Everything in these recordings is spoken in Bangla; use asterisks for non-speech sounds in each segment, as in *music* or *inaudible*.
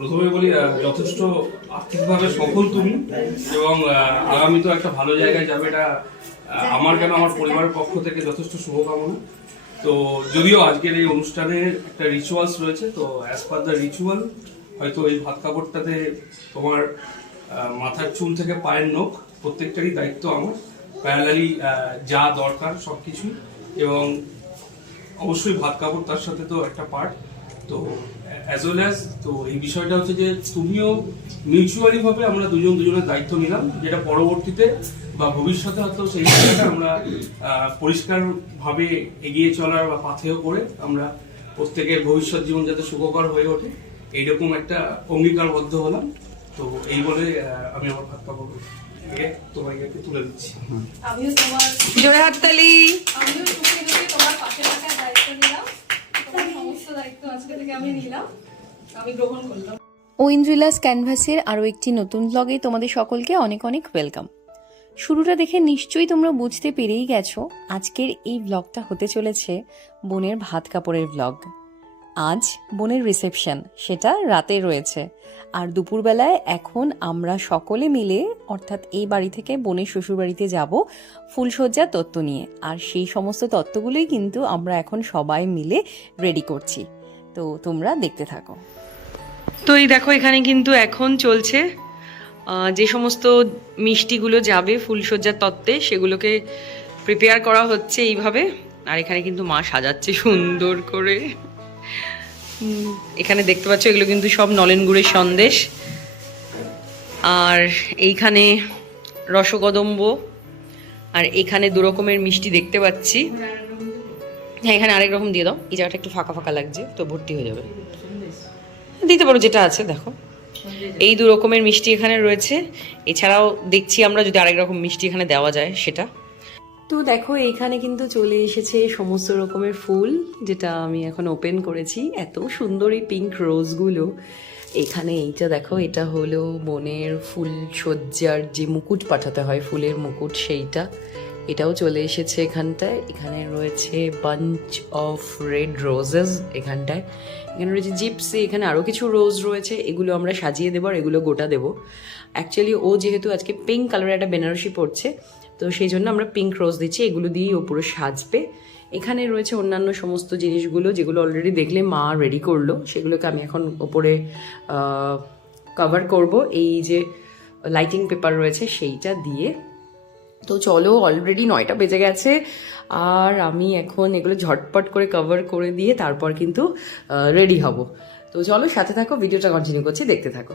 প্রথমে বলি যথেষ্ট আর্থিকভাবে সফল তুমি এবং আগামী তো একটা ভালো জায়গায় যাবে এটা আমার কেন আমার পরিবারের পক্ষ থেকে যথেষ্ট শুভকামনা। তো যদিও আজকের এই অনুষ্ঠানের একটা রিচুয়ালস রয়েছে, তো অ্যাজ পার দ্য রিচুয়াল হয়তো এই ভাত কাপড়টাতে তোমার মাথার চুল থেকে পায়ের নখ, প্রত্যেকটারই দায়িত্ব আমার। প্যারালালি যা দরকার সব কিছুই এবং অবশ্যই ভাত কাপড় তার সাথে তো একটা পার্ট তো অ্যাজ ওয়েল অ্যাজ তো এই বিষয়টা হচ্ছে যে তুমিও মিউচুয়ালি ভাবে আমরা দুজন দুজনের দায়িত্ব নিলাম যেটা পরবর্তীতে বা ভবিষ্যতে হয়তো সেই জায়গাটা আমরা পরিষ্কার ভাবে এগিয়ে চলার বা পাথেয় করে আমরা প্রত্যেকের ভবিষ্যৎ জীবন যাতে সুখকর হয়ে ওঠে এইরকম একটা অঙ্গীকারবদ্ধ হলাম। তো এই বলে আমি আমার ভাত কাপড় তোমাকে তুলে দিচ্ছি। আমিও তোমার জোরে হাততালি আমিও তোমার পাশে থাকার দায়িত্ব নিলাম ঐন্দ্রিলাস ক্যানভাসের আরও একটি নতুন ব্লগে তোমাদের সকলকে অনেক অনেক ওয়েলকাম শুরুটা দেখে নিশ্চয়ই তোমরা বুঝতে পেরেই গেছো, আজকের এই ব্লগটা হতে চলেছে বোনের ভাত কাপড়ের ব্লগ আজ বোনের রিসেপশন সেটা রাতে রয়েছে। আর দুপুরবেলায় এখন আমরা সকলে মিলে, অর্থাৎ এই বাড়ি থেকে বোনের শ্বশুরবাড়িতে যাব ফুলসজ্জার তত্ত্ব নিয়ে। আর সেই সমস্ত তত্ত্বগুলোই কিন্তু আমরা এখন সবাই মিলে রেডি করছি। তো তোমরা দেখতে থাকো। তো এই দেখো, এখানে কিন্তু এখন চলছে যে সমস্ত মিষ্টিগুলো যাবে ফুলসজ্জার তত্ত্বে, সেগুলোকে প্রিপেয়ার করা হচ্ছে এইভাবে। আর এখানে কিন্তু মা সাজাচ্ছে সুন্দর করে। এখানে দেখতে পাচ্ছ, এগুলো কিন্তু সব নলেন গুড়ের সন্দেশ। আর এইখানে রসকদম্ব আর এখানে দু রকমের মিষ্টি দেখতে পাচ্ছি। হ্যাঁ এখানে আরেক রকম দিয়ে দাও। এই জায়গাটা একটু ফাঁকা ফাঁকা লাগছে, তো ভর্তি হয়ে যাবে। দিতে পারো, যেটা আছে, দেখো। এই দু রকমের মিষ্টি এখানে রয়েছে। এছাড়াও দেখছি আমরা যদি আরেক রকম মিষ্টি এখানে দেওয়া যায়, সেটা। তো দেখো, এইখানে কিন্তু চলে এসেছে সমস্ত রকমের ফুল, যেটা আমি এখন ওপেন করেছি। এত সুন্দর এই পিঙ্ক রোজগুলো এখানে এইটা দেখো, এটা হলো বনের ফুল সজ্জার যে মুকুট পাঠাতে হয়, ফুলের মুকুট সেইটা। এটাও চলে এসেছে এখানটায়। এখানে রয়েছে বাঞ্চ অফ রেড রোজেস এখানটায়। এখানে রয়েছে জিপসি এখানে আরও কিছু রোজ রয়েছে। এগুলো আমরা সাজিয়ে দেবো আর এগুলো গোটা দেবো। অ্যাকচুয়ালি ও যেহেতু আজকে পিঙ্ক কালারের একটা বেনারসি পড়ছে তো সেই জন্য আমরা পিঙ্ক রোজ দিচ্ছি, এগুলো দিয়েই ও পুরো সাজবে। এখানে রয়েছে অন্যান্য সমস্ত জিনিসগুলো যেগুলো অলরেডি দেখলে মা রেডি করল, সেগুলোকে আমি এখন ওপরে কভার করব। এই যে লাইটিং পেপার রয়েছে সেইটা দিয়ে। তো চলো অলরেডি নয়টা বেজে গেছে, আর আমি এখন এগুলো ঝটপট করে কভার করে দিয়ে তারপর কিন্তু রেডি হব। তো চলো, সাথে থাকো ভিডিওটা কন্টিনিউ করছি, দেখতে থাকো।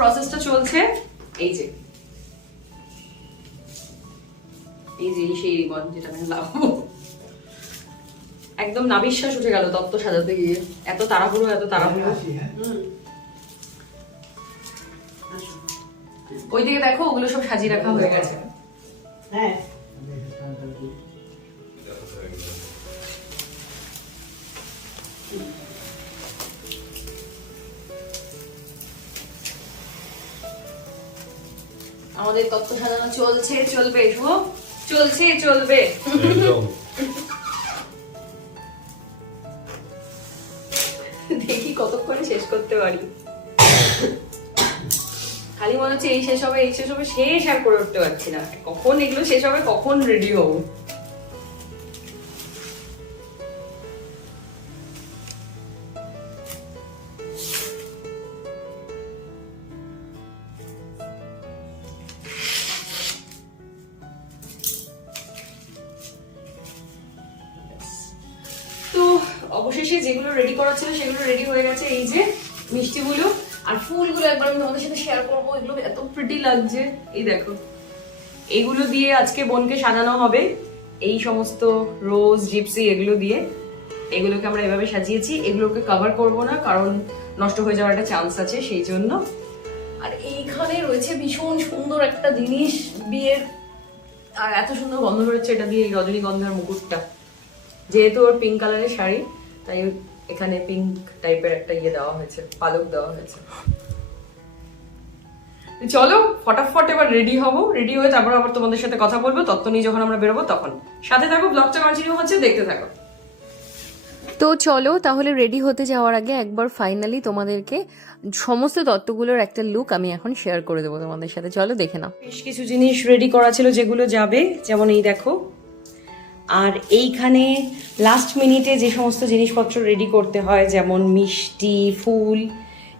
প্রসেসটা চলছে। এই যে। এই যে এই সেই রিবন যেটা আমি লাগাবো। একদম নাবিশ্বাস উঠে গেল তত্ত্ব সাজাতে গিয়ে। এত তাড়াহুড়ো এত তাড়াহুড়ো। হুম। ওইদিকে দেখো ওগুলো সব সাজিয়ে রাখা হয়ে গেছে। হ্যাঁ। আমাদের তত্ত্ব সাজানো চলছে চলবে শুভ চলছে চলবে। দেখি কতক্ষণে শেষ করতে পারি। খালি মনে হচ্ছে এই শেষ হবে এই শেষ হবে শেষ আর করে উঠতে পারছি না। কখন এগুলো শেষ হবে কখন রেডি হব? অবশেষে যেগুলো রেডি করা ছিল সেগুলো রেডি হয়ে গেছে। এই যে মিষ্টিগুলো আর ফুলগুলো একবার আমি তোমাদের সাথে শেয়ার করব। এগুলো এত প্রিটি লাগছে। এই দেখো। এগুলো দিয়ে আজকে বোনকে সাজানো হবে। এই সমস্ত রোজ জিপসি এগুলো দিয়ে। এগুলোকে আমরা এভাবে সাজিয়েছি। এগুলোকে কভার করব না, কারণ নষ্ট হয়ে যাওয়ার একটা চান্স আছে সেই জন্য। আর এইখানে রয়েছে ভীষণ সুন্দর একটা জিনিস বিয়ের। আর এত সুন্দর গন্ধ বেরোচ্ছে এটা দিয়ে এই রজনীগন্ধার মুকুটটা। যেহেতু ওর পিঙ্ক কালারের শাড়ি। তাই এখানে পিঙ্ক টাইপের একটা ইয়ে দেওয়া হয়েছে পালক দেওয়া হয়েছে। চলো ফটাফট এবার রেডি হব। রেডি হয়ে তারপর আবার তোমাদের সাথে কথা বলব তত্ত্ব নিয়ে যখন আমরা বেরোবো তখন। সাথে থাকো ব্লগটা কন্টিনিউ হচ্ছে দেখতে থাকো। তো চলো তাহলে রেডি হতে যাওয়ার আগে একবার ফাইনালি তোমাদেরকে সমস্ত তত্ত্বগুলোর একটা লুক আমি এখন শেয়ার করে দেবো তোমাদের সাথে। চলো দেখে নাও। বেশ কিছু জিনিস রেডি করা ছিল যেগুলো যাবে। যেমন এই দেখো আর এইখানে লাস্ট মিনিটে যে সমস্ত জিনিসপত্র রেডি করতে হয়, যেমন মিষ্টি, ফুল,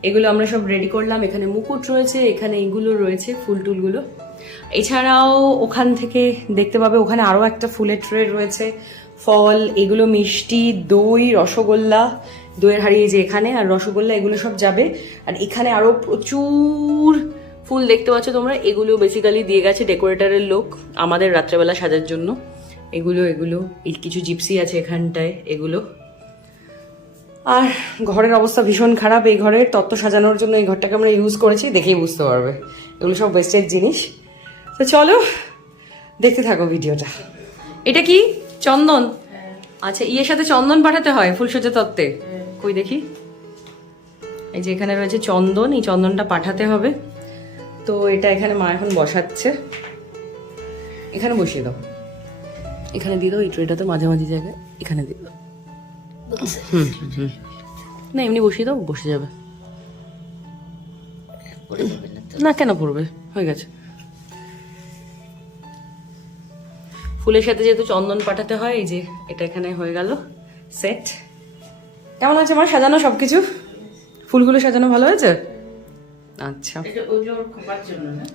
এগুলো আমরা সব রেডি করলাম। এখানে মুকুট রয়েছে, এখানে এগুলো রয়েছে, ফুল টুলগুলো। এছাড়াও ওখান থেকে দেখতে পাবে, ওখানে আরও একটা ফুলের ট্রে রয়েছে। ফল, এগুলো মিষ্টি, দই, রসগোল্লা, দইয়ের হারিয়ে যে এখানে, আর রসগোল্লা, এগুলো সব যাবে। আর এখানে আরও প্রচুর ফুল দেখতে পাচ্ছ তোমরা। এগুলো বেসিক্যালি দিয়ে গেছে ডেকোরেটরের লোক, আমাদের রাত্রেবেলা সাজার জন্য। এগুলো এগুলো। এই কিছু জিপসি আছে এখানটায় এগুলো। আর ঘরের অবস্থা ভীষণ খারাপ এই ঘরের। তত্ত্ব সাজানোর জন্য এই ঘরটাকে আমরা ইউজ করেছি দেখেই বুঝতে পারবে। এগুলো সব ওয়েস্টেজ জিনিস। তো চলো দেখতে থাকো ভিডিওটা। এটা কি? চন্দন? আচ্ছা ইয়ের সাথে চন্দন পাঠাতে হয় ফুলসজ্জা তত্ত্বে। কই দেখি। এই যে এখানে রয়েছে চন্দন এই চন্দনটা পাঠাতে হবে। তো এটা এখানে মা এখন বসাচ্ছে। এখানে বসিয়ে দাও। এখানে দিয়ে দাও এই ট্রেটাতে মাঝামাঝি জায়গায় এখানে দিয়ে দাও। হুম, হুম। না এমনি বসিয়ে দাও বসে যাবে। না কেন পড়বে? হয়ে গেছে। ফুলের সাথে যেহেতু চন্দন পাঠাতে হয় এই যে এটা এখানে হয়ে গেল সেট কেমন আছে আমার সাজানো সবকিছু? ফুলগুলো সাজানো ভালো হয়েছে? আচ্ছা।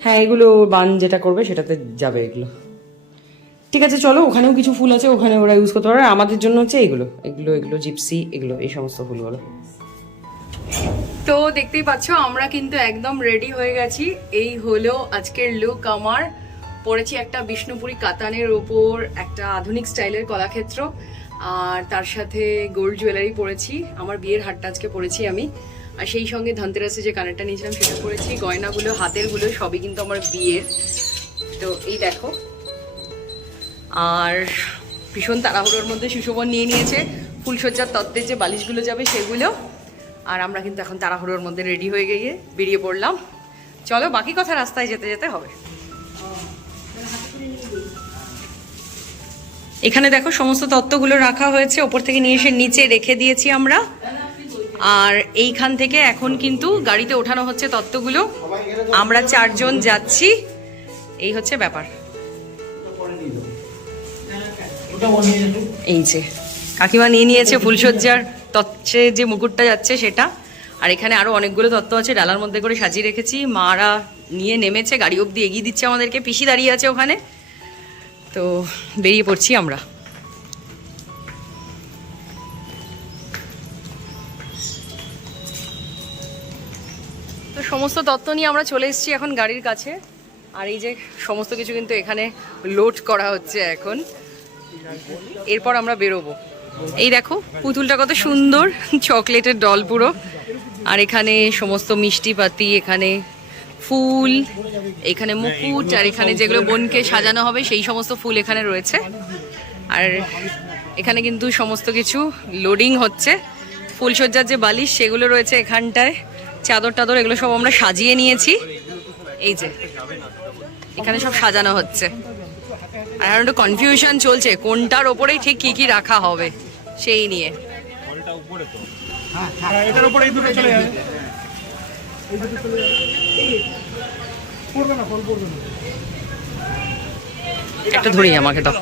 হ্যাঁ এগুলো বান যেটা করবে সেটাতে যাবে এগুলো। ঠিক আছে, চলো, ওখানেও কিছু ফুল আছে, ওখানে ওরা ইউজ করতে পারে আমাদের জন্য হচ্ছে এগুলো এগুলো এগুলো জিপসি এগুলো, এই সমস্ত ফুলগুলো তো দেখতেই পাচ্ছ, আমরা কিন্তু একদম রেডি হয়ে গেছি। এই হলো আজকের লুক আমার। পরেছি একটা বিষ্ণুপুরী কাতানের ওপর একটা আধুনিক স্টাইলের কলাক্ষেত্র। আর তার সাথে গোল্ড জুয়েলারি পরেছি। আমার বিয়ের হাটটা আজকে পরেছি আমি। আর সেই সঙ্গে ধনতেরাসে যে কানেরটা নিয়েছিলাম, সেটা পরেছি। গয়নাগুলো, হাতেরগুলো, সবই কিন্তু আমার বিয়ের। তো এই দেখো আর ভীষণ তাড়াহুড়োর মধ্যে সুশোভন নিয়ে নিয়েছে। ফুলসজ্জার তত্ত্বের যে বালিশগুলো যাবে সেগুলো। আর আমরা কিন্তু এখন তাড়াহুড়োর মধ্যে রেডি হয়ে গিয়ে বেরিয়ে পড়লাম। চলো বাকি কথা রাস্তায় যেতে যেতে হবে। এখানে দেখো সমস্ত তত্ত্বগুলো রাখা হয়েছে। ওপর থেকে নিয়ে এসে নিচে রেখে দিয়েছি আমরা। আর এইখান থেকে এখন কিন্তু গাড়িতে ওঠানো হচ্ছে তত্ত্বগুলো। আমরা চারজন যাচ্ছি। এই হচ্ছে ব্যাপার। এই যে, কাকিমা নিয়ে নিয়েছে ফুলসজ্জার তত্ত্বে যে মুকুটটা যাচ্ছে সেটা। আর এখানে আরও অনেকগুলো তত্ত্ব আছে, ডালার মধ্যে করে সাজিয়ে রেখেছি। মারা নিয়ে নেমেছে, গাড়ি অবধি এগিয়ে দিচ্ছে আমাদেরকে, পিসি দাঁড়িয়ে আছে ওখানে। তো বেরিয়ে পড়ছি আমরা। তো সমস্ত তত্ত্ব নিয়ে আমরা চলে এসেছি এখন গাড়ির কাছে। আর এই যে সমস্ত কিছু কিন্তু এখানে লোড করা হচ্ছে এখন। এরপর আমরা বেরোবো। এই দেখো, পুতুলটা কত সুন্দর, চকলেটের ডল পুরো। আর এখানে সমস্ত মিষ্টিপাতি, এখানে ফুল, এখানে মুকুট, আর এখানে যেগুলো বোনকে সাজানো হবে, সেই সমস্ত ফুল এখানে রয়েছে। আর এখানে কিন্তু সমস্ত কিছু লোডিং হচ্ছে। ফুলসজ্জার যে বালিশ, সেগুলো রয়েছে এখানটায়। চাদর টাদর, এগুলো সব আমরা সাজিয়ে নিয়েছি। এই যে, এখানে সব সাজানো হচ্ছে। আর এখন একটু কনফিউশন চলছে কোনটার ওপরেই ঠিক কি কি রাখা হবে সেই নিয়ে। এটার উপরে এই দুটো চলে যাবে। একটা ধরেই আমাকে দাও।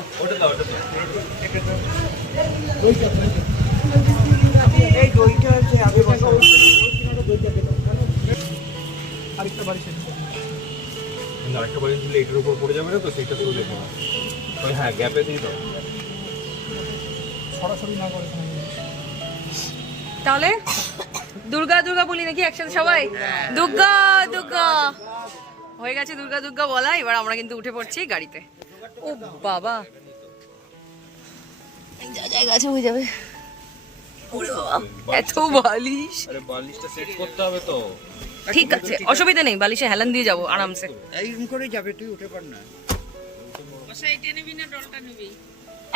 এই দইটা আরেকটা বাড়ি দিলে এটার উপর পড়ে যাবে না তো দেখো ওই হ্যাঁ গ্যাপে দিয়ে দাও। তাহলে দুর্গা দুর্গা বলি নাকি একসাথে সবাই? দুর্গা দুর্গা। হয়ে গেছে দুর্গা দুর্গা বলা এবার আমরা কিন্তু উঠে পড়ছি গাড়িতে। ও বাবা। যা জায়গা আছে হয়ে যাবে। এত বালিশ। আরে বালিশটা সেট করতে হবে তো। ঠিক আছে অসুবিধা নেই বালিশে হেলান দিয়ে যাব আরামসে। এইরকম করে যাবে তুই উঠে পার না।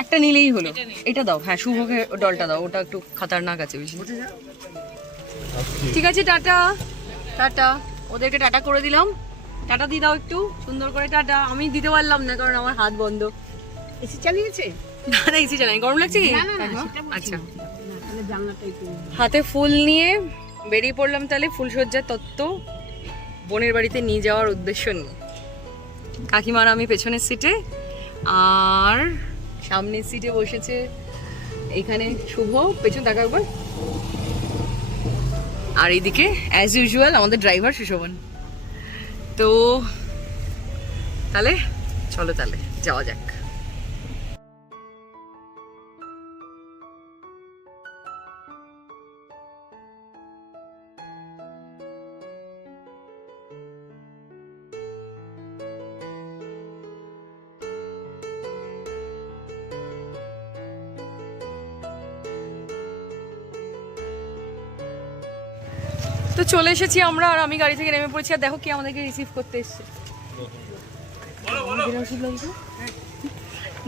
একটা নিলেই হলো। এটা দাও হ্যাঁ শুভকে ডলটা দাও ওটা একটু খাতারনাক আছে বেশি। ঠিক আছে টাটা টাটা। ওদেরকে টাটা করে দিলাম। টাটা দিয়ে দাও একটু সুন্দর করে টাটা। আমি দিতে পারলাম না কারণ আমার হাত বন্ধ। এসি চালিয়েছে? না না এসি জানাই গরম লাগছে কি? আচ্ছা। তাহলে জানলাটা একটু হাতে ফুল নিয়ে বেরিয়ে পড়লাম তাহলে ফুলসজ্জার তত্ত্ব বোনের বাড়িতে নিয়ে যাওয়ার উদ্দেশ্য নিয়ে। কাকিমার আমি পেছনের সিটে আর সামনের সিটে বসেছে এখানে শুভ, পেছন তাকা একবার। আর এইদিকে অ্যাজ ইউজুয়াল আমাদের ড্রাইভার সুশোভন। তো তাহলে, চলো তাহলে, যাওয়া যাক। তো চলে এসেছি আমরা, আর আমি গাড়ি থেকে নেমে পড়েছি, আর দেখো কি আমাদেরকে রিসিভ করতে এসেছে?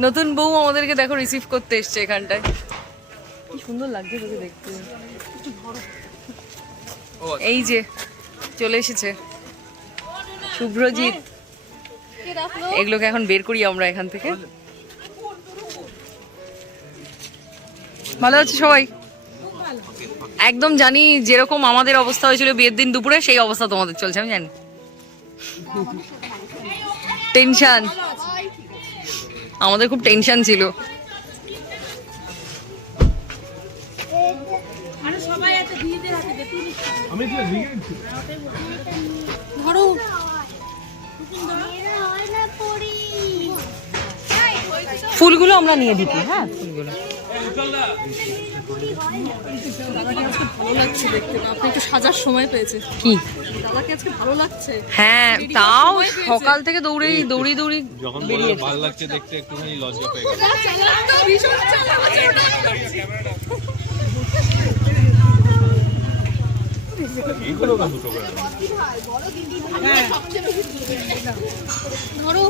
নতুন বউ আমাদেরকে দেখো রিসিভ করতে এসছে এখানটায়। কি সুন্দর লাগছে তোকে দেখতে। এই যে, চলে এসেছে। শুভ্রজিৎ। এগুলোকে এখন বের করি আমরা এখান থেকে। ভালো আছে সবাই? একদম জানি যেরকম আমাদের অবস্থা হয়েছিল বিয়ের দিন দুপুরে, সেই অবস্থা তোমাদের চলছে, আমি জানি। টেনশন। আমাদের খুব টেনশন ছিল। ফুলগুলো আমরা নিয়ে দিচ্ছি হ্যাঁ ফুলগুলো। ভালো লাগছে দেখতে। আপনি একটু সাজার সময় পেয়েছে কি? দাদাকে আজকে ভালো লাগছে। হ্যাঁ তাও সকাল থেকে দৌড়ে দৌড়ি দৌড়ি যখন ভালো লাগছে দেখতে একটুখানি লজ্জা পেয়ে গেল। করে ধরো।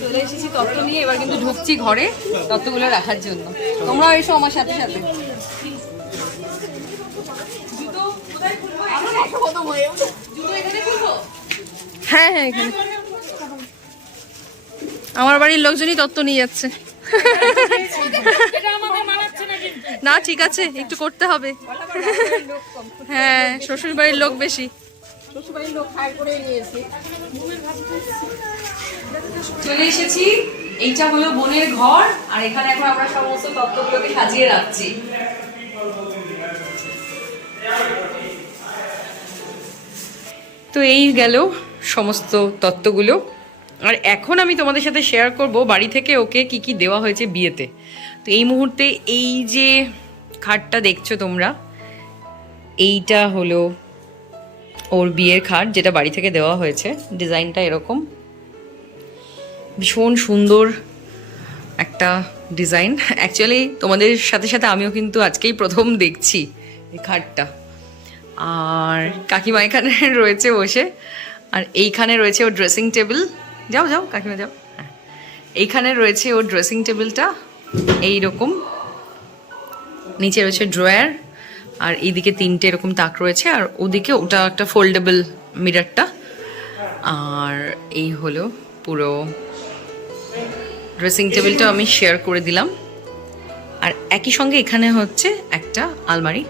চলে এসেছি তত্ত্ব নিয়ে, এবার কিন্তু ঢুকছি ঘরে তত্ত্বগুলো রাখার জন্য। তোমরাও এসো আমার সাথে সাথে। হ্যাঁ। হ্যাঁ এখানে। আমার বাড়ির লোকজনই তত্ত্ব নিয়ে যাচ্ছে। না, ঠিক আছে, একটু করতে হবে। হ্যাঁ শ্বশুর বাড়ির লোক বেশি। চলে এসেছি। এইটা হলো বোনের ঘর, আর এখানে এখন আমরা সমস্ত তত্ত্বগুলোকে সাজিয়ে রাখছি। তো এই গেল সমস্ত তত্ত্বগুলো। আর এখন আমি তোমাদের সাথে শেয়ার করব বাড়ি থেকে ওকে কি কি দেওয়া হয়েছে বিয়েতে। তো এই মুহূর্তে এই যে খাটটা দেখছ তোমরা, এইটা হলো ওর বিয়ের খাট যেটা বাড়ি থেকে দেওয়া হয়েছে, ডিজাইনটা এরকম। ভীষণ সুন্দর একটা ডিজাইন। অ্যাকচুয়ালি তোমাদের সাথে সাথে আমিও কিন্তু আজকেই প্রথম দেখছি এই খাটটা। আর কাকিমা এখানে রয়েছে বসে। আর এইখানে রয়েছে ওর ড্রেসিং টেবিল যাও যাও, কাকিমা, যাও। হ্যাঁ। এইখানে রয়েছে ওর ড্রেসিং টেবিলটা এই রকম নিচে রয়েছে ড্রয়ার আর এইদিকে তিনটে এরকম তাক রয়েছে, আর ওদিকে ওটা একটা ফোল্ডেবল মিরারটা আর এই হলো পুরো ড্রেসিং টেবিলটা আমি শেয়ার করে দিলাম। আর একই সঙ্গে এখানে হচ্ছে একটা আলমারি,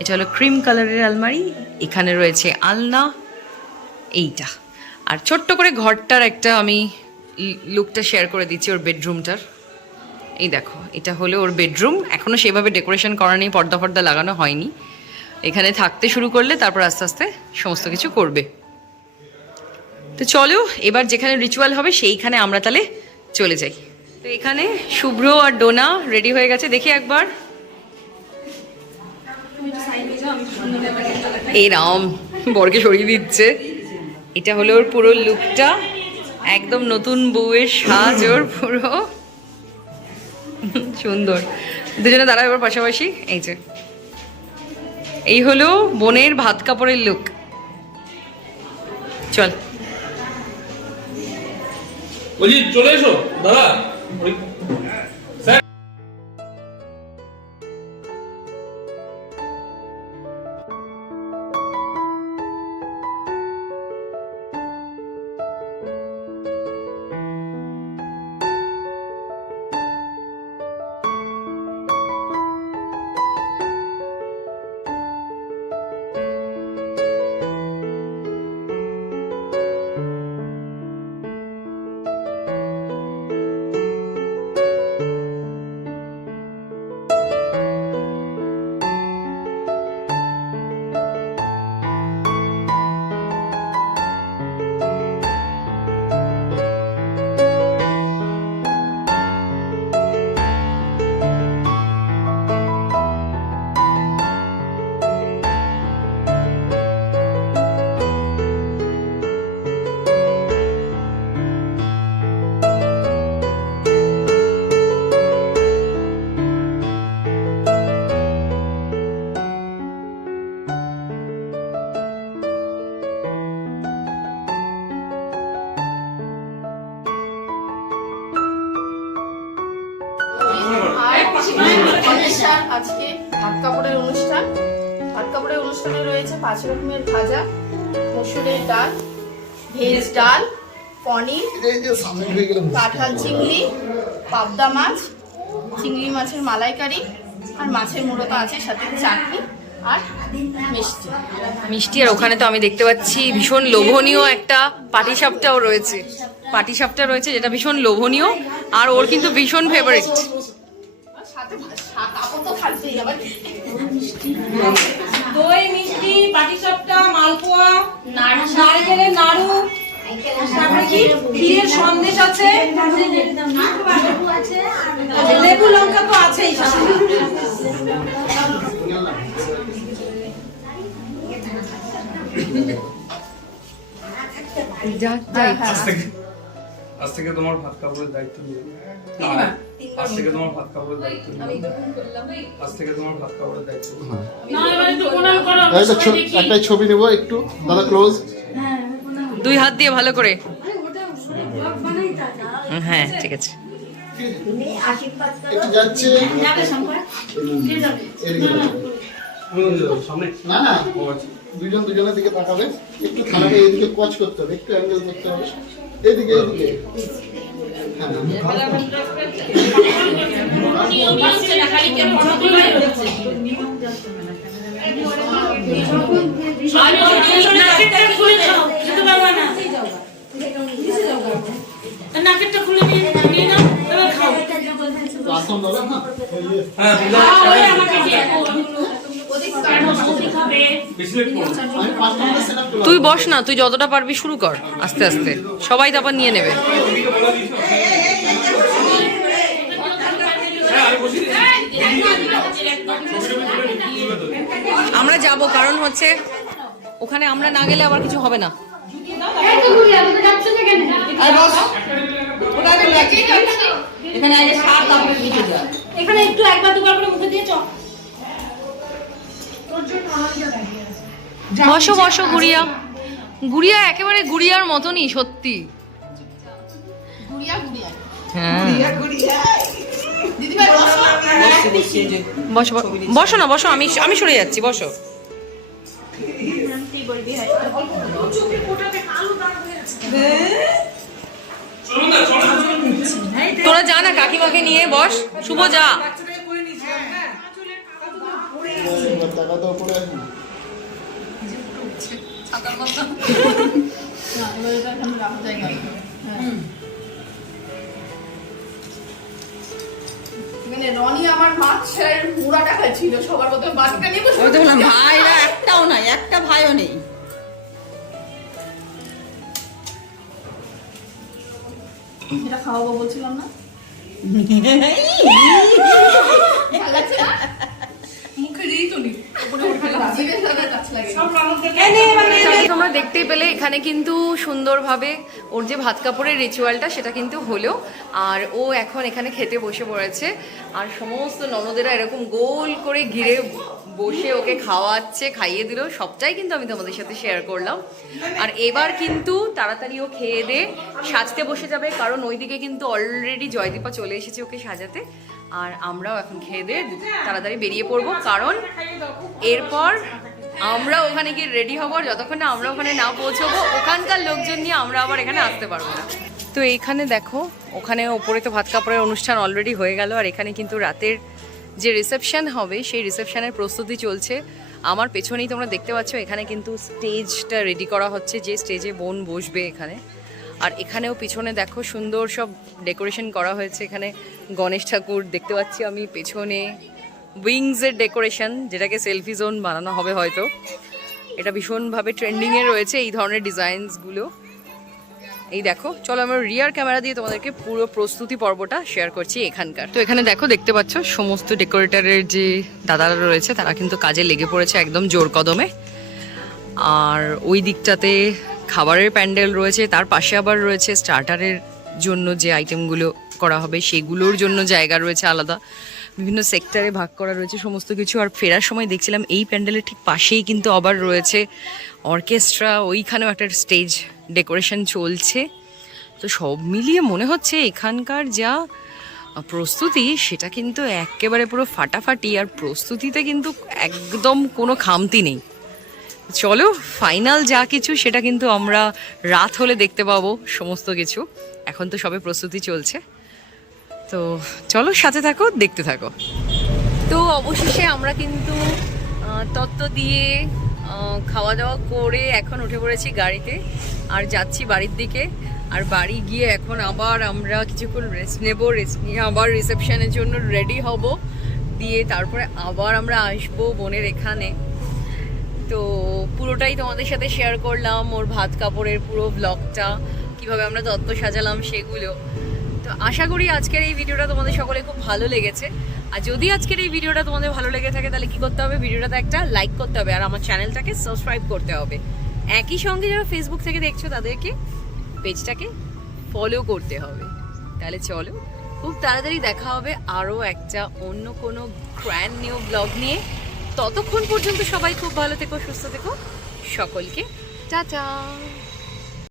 এটা হলো ক্রিম কালারের আলমারি, এখানে রয়েছে আলনা, এইটা। আর ছোট্ট করে ঘরটার একটা আমি লুকটা শেয়ার করে দিচ্ছি ওর বেডরুমটার এই দেখো, এটা হলো ওর বেডরুম এখনও সেভাবে ডেকোরেশন করা নেই, পর্দা ফর্দা লাগানো হয়নি। এখানে থাকতে শুরু করলে তারপর আস্তে আস্তে সমস্ত কিছু করবে। তো চলো, এবার যেখানে রিচুয়াল হবে সেইখানে আমরা তাহলে চলে যাই। তো এখানে শুভ্র আর ডোনা রেডি হয়ে গেছে, দেখি একবার। এই রাম, বরকে সরিয়ে দিচ্ছে। এটা হলো ওর পুরো লুকটা একদম নতুন বউয়ের সাজ ওর পুরো। সুন্দর। দুজনে দাঁড়া এবার পাশাপাশি। এই যে। এই হলো বোনের ভাত কাপড়ের লুক চল। চলে এসো দাদা আজকে হাত কাপড়ের অনুষ্ঠান। হাত কাপড়ের অনুষ্ঠানে রয়েছে পাঁচ রকমের ভাজা, মসুরের ডাল, ভেজ ডাল, পনির, কাঁঠাল চিংড়ি, পাবদা মাছ, চিংড়ি মাছের মালাইকারি আর মাছের মুড়ো তো আছে, সাথে চাটনি আর মিষ্টি। মিষ্টি আর ওখানে তো আমি দেখতে পাচ্ছি ভীষণ লোভনীয় একটা পাটিসাপটাও রয়েছে। পাটিসাপটা রয়েছে যেটা ভীষণ লোভনীয় আর ওর কিন্তু ভীষণ ফেভারিট দই মিষ্টি পাটিসাপটা মালপোয়া নারকেলের নাড়ু তারপরে কি? ক্ষীরের সন্দেশ আছে। লেবু লঙ্কা তো আছেই সাথে। আজ থেকে আজ থেকে তোমার ভাত কাপড়ের দায়িত্ব নিয়ে। আজ থেকে তোমার ভাত কাপড়ের দায়িত্ব নিয়ে। আজ থেকে তোমার ভাত কাপড়ের দায়িত্ব একটাই ছবি নেব একটু। দাদা ক্লোজ দুই হাত দিয়ে ভালো করে। হ্যাঁ ঠিক আছে। একটু যাচ্ছে। এদিকে না না আচ্ছা। দুজন দুজনের দিকে তাকাবে। একটু খানাটা এইদিকে কচ করতে হবে একটু অ্যাঙ্গেল করতে হবে। এদিকে এদিকে। হ্যাঁ নাকেরটা খুলে নিয়ে নিয়ে নাও খাও তো আসন দাদা হ্যাঁ হ্যাঁ ওদিক বেশি লেট করো না। আমি পাঁচটা মিনিট সেট আপ করলাম তুই বস না তুই যতটা পারবি শুরু কর আস্তে আস্তে। সবাই তারপর নিয়ে নেবে। আমরা যাব কারণ হচ্ছে ওখানে আমরা না গেলে আবার কিছু হবে না। এখানে আগে সার তারপরে এখানে একটু একবার দুবার করে মুখে দিয়ে চল বসো বসো গুড়িয়া। গুড়িয়া একেবারে গুড়িয়ার মতনই সত্যি। হ্যাঁ। বসো না বসো আমি আমি সরে যাচ্ছি বসো। তোরা যা না কাকিমাকে নিয়ে বস শুভ যা। টাকা তো ভাইরা একটাও নাই একটা ভাইও নেই এটা খাওয়াবো বলছিলাম না? *laughs* তোমরা দেখতেই পেলে এখানে কিন্তু সুন্দরভাবে ওর যে ভাত কাপড়ের রিচুয়ালটা সেটা কিন্তু হলো। আর ও এখন এখানে খেতে বসে পড়েছে। আর সমস্ত ননদেরা এরকম গোল করে ঘিরে বসে ওকে খাওয়াচ্ছে খাইয়ে দিল। সবটাই কিন্তু আমি তোমাদের সাথে শেয়ার করলাম। আর এবার কিন্তু তাড়াতাড়ি ও খেয়ে দে সাজতে বসে যাবে। কারণ ওইদিকে কিন্তু অলরেডি জয়দীপা চলে এসেছে ওকে সাজাতে। আর আমরাও এখন খেয়ে দে তাড়াতাড়ি বেরিয়ে পড়ব, কারণ এরপর আমরা ওখানে গিয়ে রেডি হব যতক্ষণ না আমরা ওখানে না পৌঁছবো, ওখানকার লোকজন নিয়ে আমরা আবার এখানে আসতে পারব না। তো এইখানে দেখো, ওখানে ওপরে তো ভাত কাপড়ের অনুষ্ঠান অলরেডি হয়ে গেল, আর এখানে কিন্তু রাতের যে রিসেপশন হবে, সেই রিসেপশানের প্রস্তুতি চলছে। আমার পেছনেই তোমরা দেখতে পাচ্ছ, এখানে কিন্তু স্টেজটা রেডি করা হচ্ছে, যে স্টেজে বোন বসবে এখানে। আর এখানেও পিছনে দেখো সুন্দর সব ডেকোরেশন করা হয়েছে। এখানে গণেশ ঠাকুর দেখতে পাচ্ছি আমি পেছনে। উইংসের ডেকোরেশন, যেটাকে সেলফি জোন বানানো হবে হয়তো। এটা ভীষণভাবে ট্রেন্ডিংয়ে রয়েছে এই ধরনের ডিজাইনসগুলো এই দেখো, চলো আমরা রিয়ার ক্যামেরা দিয়ে তোমাদেরকে পুরো প্রস্তুতি পর্বটা শেয়ার করছি এখানকার। তো এখানে দেখো, দেখতে পাচ্ছ সমস্ত ডেকোরেটরের যে দাদারা রয়েছে, তারা কিন্তু কাজে লেগে পড়েছে একদম জোর কদমে। আর ওই দিকটাতে খাবারের প্যান্ডেল রয়েছে, তার পাশে আবার রয়েছে স্টার্টারের জন্য যে আইটেমগুলো করা হবে, সেগুলোর জন্য জায়গা রয়েছে আলাদা। বিভিন্ন সেক্টরে ভাগ করা রয়েছে সমস্ত কিছু। আর ফেরার সময় দেখছিলাম এই প্যান্ডেলের ঠিক পাশেই কিন্তু আবার রয়েছে অর্কেস্ট্রা, ওইখানেও একটা স্টেজ ডেকোরেশন চলছে। তো সব মিলিয়ে মনে হচ্ছে এখানকার যা প্রস্তুতি, সেটা কিন্তু একেবারে পুরো ফাটাফাটি, আর প্রস্তুতিতে কিন্তু একদম কোনো খামতি নেই। চলো ফাইনাল যা কিছু, সেটা কিন্তু আমরা রাত হলে দেখতে পাবো সমস্ত কিছু। এখন তো সবে প্রস্তুতি চলছে। তো চলো, সাথে থাকো, দেখতে থাকো। তো অবশেষে আমরা কিন্তু তত্ত্ব দিয়ে খাওয়া দাওয়া করে এখন উঠে পড়েছি গাড়িতে। আর যাচ্ছি বাড়ির দিকে। আর বাড়ি গিয়ে এখন আবার আমরা কিছুক্ষণ রেস্ট নেব রেস্ট নিয়ে আবার রিসেপশনের জন্য রেডি হব। দিয়ে তারপরে আবার আমরা আসব বোনের এখানে। তো পুরোটাই তোমাদের সাথে শেয়ার করলাম, ওর ভাত কাপড়ের পুরো ব্লগটা কীভাবে আমরা তত্ত্ব সাজালাম সেগুলো। তো আশা করি আজকের এই ভিডিওটা তোমাদের সকলে খুব ভালো লেগেছে। আর যদি আজকের এই ভিডিওটা তোমাদের ভালো লেগে থাকে, তাহলে কি করতে হবে? ভিডিওটাতে একটা লাইক করতে হবে, আর আমার চ্যানেলটাকে সাবস্ক্রাইব করতে হবে। একই সঙ্গে যারা ফেসবুক থেকে দেখছ, তাদেরকে পেজটাকে ফলো করতে হবে। তাহলে চলো, খুব তাড়াতাড়ি দেখা হবে আরও একটা অন্য কোনো গ্র্যান্ড নিউ ব্লগ নিয়ে। ততক্ষণ পর্যন্ত সবাই খুব ভালো থেকো সুস্থ থেকো। সকলকে টাটা